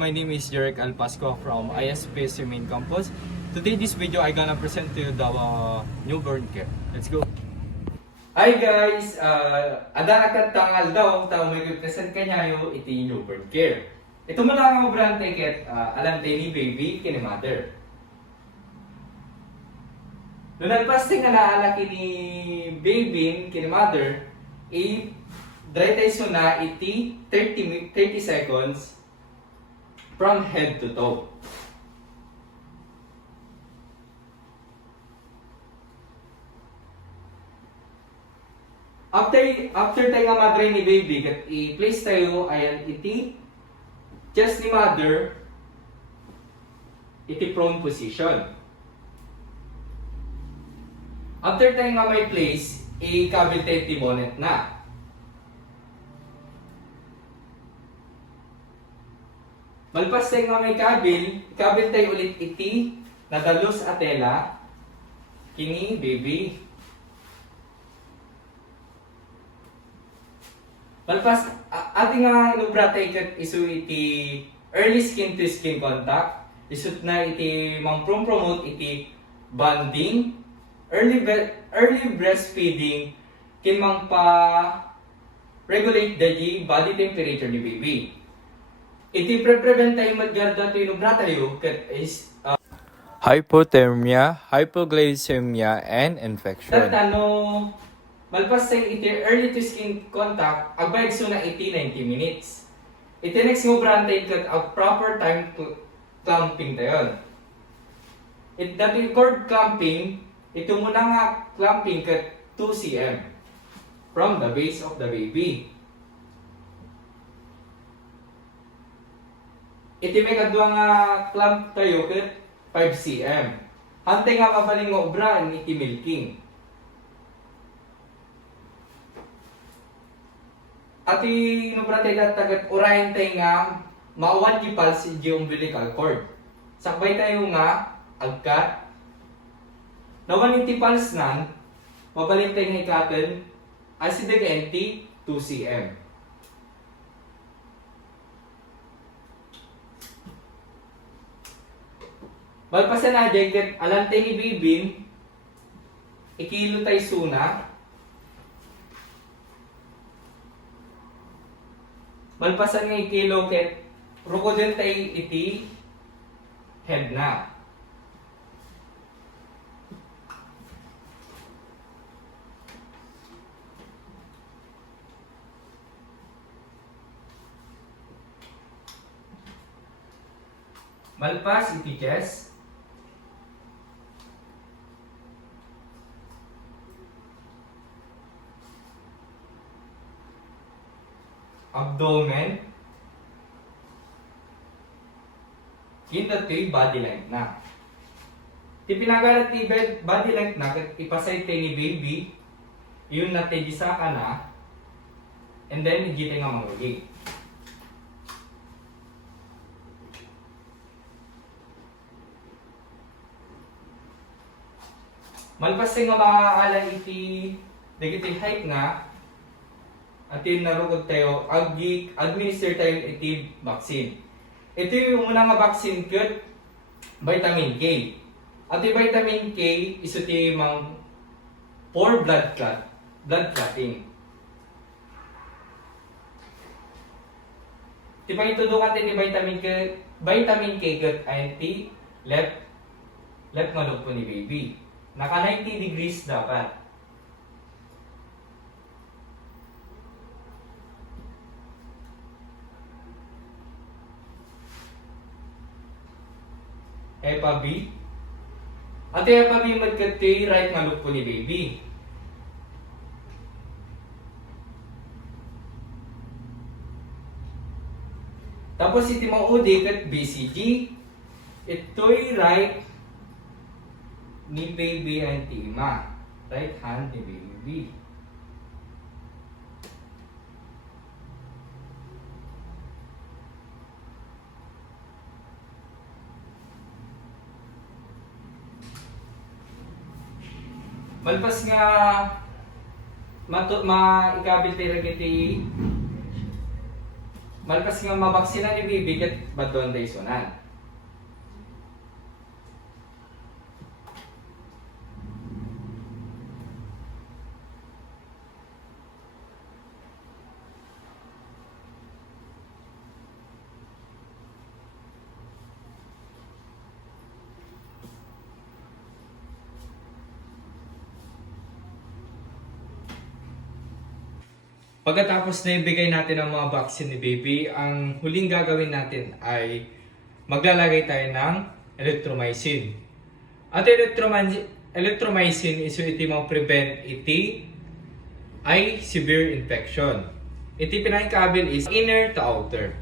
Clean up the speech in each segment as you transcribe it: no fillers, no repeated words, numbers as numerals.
my name is Jeric Alpasco from ISPSU main campus. Today this video I gonna present to you the newborn care. Let's go! Hi guys! Ada akat tangal daw tao may present kanyayo iti newborn care. Ito mo lang ang brand ticket alam tayo ni baby kini mother. Nung nagpasting nga naalaki ni baby kini mother, dry tayo na iti 30 seconds from head to toe. After tayo nga madry ni baby, i-place tayo ayan iti chest ni mother iti prone position. After tayo nga may place, i-cabinet tayo iti bonnet na. Malpas tayo nga may kabil tayo ulit iti nadalos atela kini baby. Malpas ating nga inubra tayo kat isu iti early skin to skin contact, isut na iti promote iti bonding, early breastfeeding, kin regulate the body temperature ni baby. Iti prevent tayo maggarda tayo inubra tayo kat is hypothermia, hypoglycemia, and infection. Malpas tayo iti early to skin contact, agbayag na iti 90 minutes. Iti next mo branded kat a proper time to clamping tayo. Dati cord clamping, ito muna nga clamping kat 2 cm from the base of the baby. Iti may kadwa nga clamp tayo kat 5 cm. Hantay nga mabaling nga obra iti milking. Ati nubrate kat tagat urahin tayo nga mauwan di pulse di umbilical cord. Sakbay tayo nga agkat. Nawan iti pulse nan, mabalin tayo nga ikaten asidag enti 2 cm. Malpasan na dyan, alam tayo ni bibin, ikilo tayo suna. Malpasan nga ikilo ket ruko din tayo iti head na. Malpas iti chest. Abdomen. Kita ito'y body length na. Tipinagalat ti body length na, ipasay tayo ni baby, yun na tayo disaka na, and then higit nga mamuligi. Malpas nga makakala iti dagiti height na, atin narugod tayo, administer tayo iti vaccine. Ito yung unang nga vaccine kat vitamin K. At yung vitamin K iso ti for blood clotting. Ti pangitudukan ti vitamin K kat ay ti left malog po ni baby. Naka 90 degrees dapat. Epa B. At Epa B magkati right maluk po ni baby. Tapos iti maudi kat BCG. Ito'y right ni baby and tima. Right hand ni baby. Malpas nga maikabil tayo iti malpas nga mabaksina ni baby ket badon day sunan. Pagkatapos na ibigay natin ang mga vaccine ni baby, ang huling gagawin natin ay maglalagay tayo ng erythromycin. At erythromycin is iti prevent iti ay severe infection. Iti pinakikabil is inner to outer.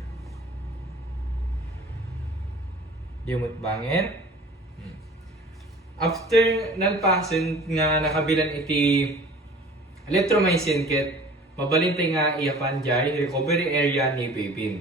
Yumot bangin. After nalpasin nga nakabilan iti erythromycin ket mabalintay nga iyapan jay recovery area ni baby.